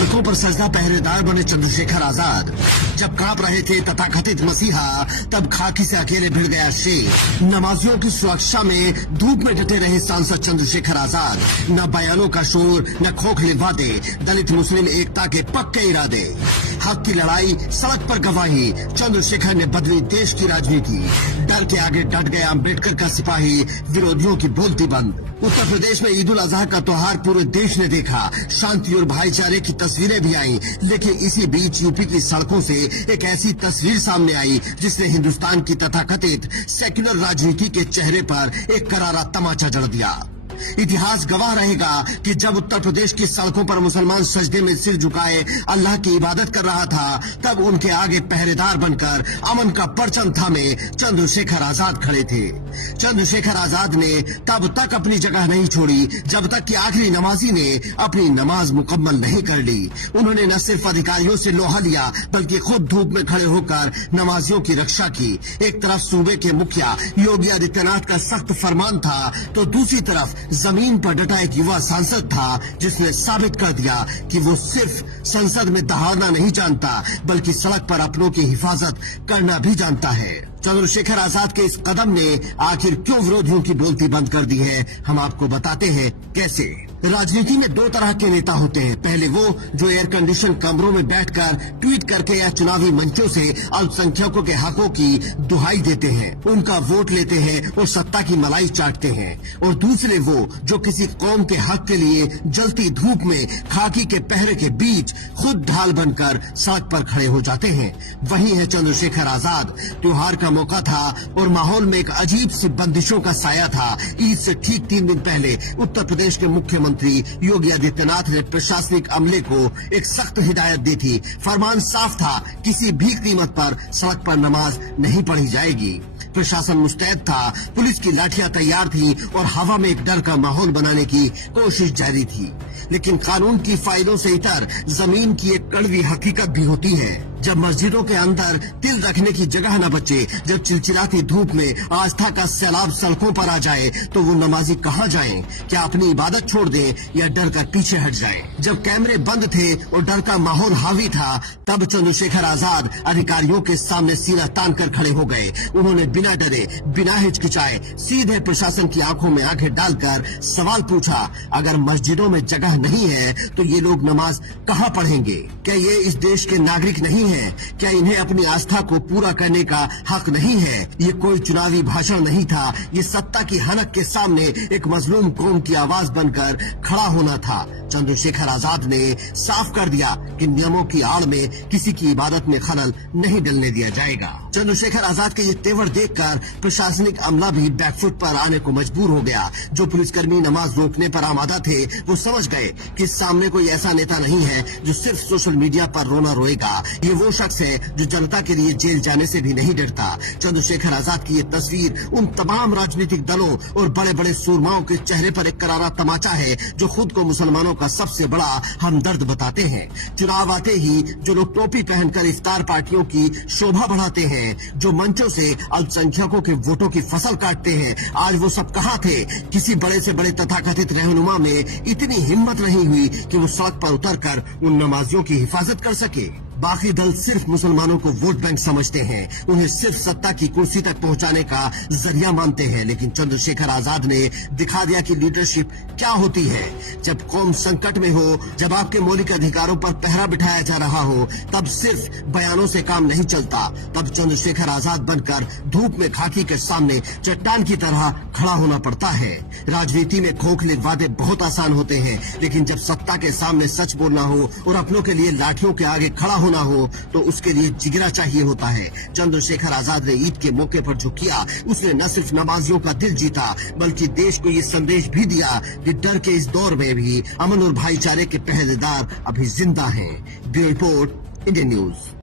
सड़कों पर सजदा पहरेदार बने चंद्रशेखर आजाद। जब कांप रहे थे तथाकथित मसीहा, तब खाकी से अकेले भिड़ गया शेर। नमाजियों की सुरक्षा में धूप में डटे रहे सांसद चंद्रशेखर आजाद। न बयानों का शोर, न खोखले वादे, दलित मुस्लिम एकता के पक्के इरादे। हक की लड़ाई, सड़क पर गवाही, चंद्रशेखर ने बदली देश की राजनीति। डर के आगे डट गया अम्बेडकर का सिपाही, विरोधियों की बोलती बंद। उत्तर प्रदेश में ईद उल अजहा का त्योहार पूरे देश ने देखा। शांति और भाईचारे की तस्वीरें भी आईं, लेकिन इसी बीच यूपी की सड़कों से एक ऐसी तस्वीर सामने आई जिसने हिंदुस्तान की तथाकथित सेक्युलर राजनीति के चेहरे पर एक करारा तमाचा जड़ दिया। इतिहास गवाह रहेगा कि जब उत्तर प्रदेश की सड़कों पर मुसलमान सजदे में सिर झुकाए अल्लाह की इबादत कर रहा था, तब उनके आगे पहरेदार बनकर अमन का परचम थामे चंद्रशेखर आजाद खड़े थे। चंद्रशेखर आजाद ने तब तक अपनी जगह नहीं छोड़ी जब तक कि आखिरी नमाजी ने अपनी नमाज मुकम्मल नहीं कर ली। उन्होंने न सिर्फ अधिकारियों से लोहा लिया, बल्कि खुद धूप में खड़े होकर नमाजियों की रक्षा की। एक तरफ सूबे के मुखिया योगी आदित्यनाथ का सख्त फरमान था, तो दूसरी तरफ जमीन पर डटा एक युवा सांसद था जिसने साबित कर दिया कि वो सिर्फ संसद में दहाड़ना नहीं जानता, बल्कि सड़क पर अपनों की हिफाजत करना भी जानता है। चंद्रशेखर आजाद के इस कदम ने आखिर क्यों विरोधियों की बोलती बंद कर दी है, हम आपको बताते हैं कैसे। राजनीति में दो तरह के नेता होते हैं। पहले वो जो एयर कंडीशन कमरों में बैठकर ट्वीट करके या चुनावी मंचों से अल्पसंख्यकों के हकों की दुहाई देते हैं, उनका वोट लेते हैं और सत्ता की मलाई चाटते हैं। और दूसरे वो जो किसी कौम के हक के लिए जलती धूप में खाकी के पहरे के बीच खुद ढाल बनकर सड़क पर खड़े हो जाते हैं। वही है चंद्रशेखर आजाद। त्योहार का मौका था और माहौल में एक अजीब सी बंदिशों का साया था। ईद से ठीक 3 दिन पहले उत्तर प्रदेश के मुख्यमंत्री योगी आदित्यनाथ ने प्रशासनिक अमले को एक सख्त हिदायत दी थी। फरमान साफ था, किसी भी कीमत पर सड़क पर नमाज नहीं पढ़ी जाएगी। प्रशासन मुस्तैद था, पुलिस की लाठियां तैयार थी और हवा में एक डर का माहौल बनाने की कोशिश जारी थी। लेकिन कानून की फाइलों से इतर जमीन की एक कड़वी हकीकत भी होती है। जब मस्जिदों के अंदर तिल रखने की जगह न बचे, जब चिलचिलाती धूप में आस्था का सैलाब सड़कों पर आ जाए, तो वो नमाजी कहाँ जाएं? क्या अपनी इबादत छोड़ दें या डर कर पीछे हट जाएं? जब कैमरे बंद थे और डर का माहौल हावी था, तब चंद्रशेखर आजाद अधिकारियों के सामने सीना तान कर खड़े हो गए। उन्होंने बिना डरे, बिना हिचकिचाए सीधे प्रशासन की आंखों में आंखें डालकर सवाल पूछा, अगर मस्जिदों में जगह नहीं है तो ये लोग नमाज कहाँ पढ़ेंगे? क्या ये इस देश के नागरिक नहीं है? क्या इन्हें अपनी आस्था को पूरा करने का हक नहीं है? ये कोई चुनावी भाषण नहीं था, ये सत्ता की हनक के सामने एक मजलूम कौम की आवाज बनकर खड़ा होना था। चंद्रशेखर आजाद ने साफ कर दिया कि नियमों की आड़ में किसी की इबादत में खलल नहीं डलने दिया जाएगा। चंद्रशेखर आजाद के ये तेवर देखकर प्रशासनिक अमला भी बैकफुट पर आने को मजबूर हो गया। जो पुलिसकर्मी नमाज रोकने पर आमादा थे, वो समझ गए कि सामने कोई ऐसा नेता नहीं है जो सिर्फ सोशल मीडिया पर रोना रोएगा। ये वो शख्स है जो जनता के लिए जेल जाने से भी नहीं डरता। चंद्रशेखर आजाद की ये तस्वीर उन तमाम राजनीतिक दलों और बड़े बड़े सूरमाओं के चेहरे पर एक करारा तमाचा है जो खुद को मुसलमानों का सबसे बड़ा हमदर्द बताते हैं। चुनाव आते ही जो लोग टोपी पहनकर इफ्तार पार्टियों की शोभा बढ़ाते हैं, जो मंचों से अल्पसंख्यकों के वोटों की फसल काटते हैं, आज वो सब कहाँ थे? किसी बड़े से बड़े तथाकथित रहनुमा में इतनी हिम्मत नहीं हुई कि वो सड़क पर उतरकर उन नमाजियों की हिफाजत कर सके। बाकी दल सिर्फ मुसलमानों को वोट बैंक समझते हैं, उन्हें सिर्फ सत्ता की कुर्सी तक पहुंचाने का जरिया मानते हैं। लेकिन चंद्रशेखर आजाद ने दिखा दिया कि लीडरशिप क्या होती है। जब कौम संकट में हो, जब आपके मौलिक अधिकारों पर पहरा बिठाया जा रहा हो, तब सिर्फ बयानों से काम नहीं चलता। तब चंद्रशेखर आजाद बनकर धूप में खाकी के सामने चट्टान की तरह खड़ा होना पड़ता है। राजनीति में खोखले वादे बहुत आसान होते हैं, लेकिन जब सत्ता के सामने सच बोलना हो और अपनों के लिए लाठियों के आगे खड़ा ना हो, तो उसके लिए जिगरा चाहिए होता है। चंद्रशेखर आजाद ने ईद के मौके पर जो किया, उसने न सिर्फ नमाजियों का दिल जीता, बल्कि देश को ये संदेश भी दिया कि डर के इस दौर में भी अमन और भाईचारे के पहरेदार अभी जिंदा हैं। Bureau report, Indian news.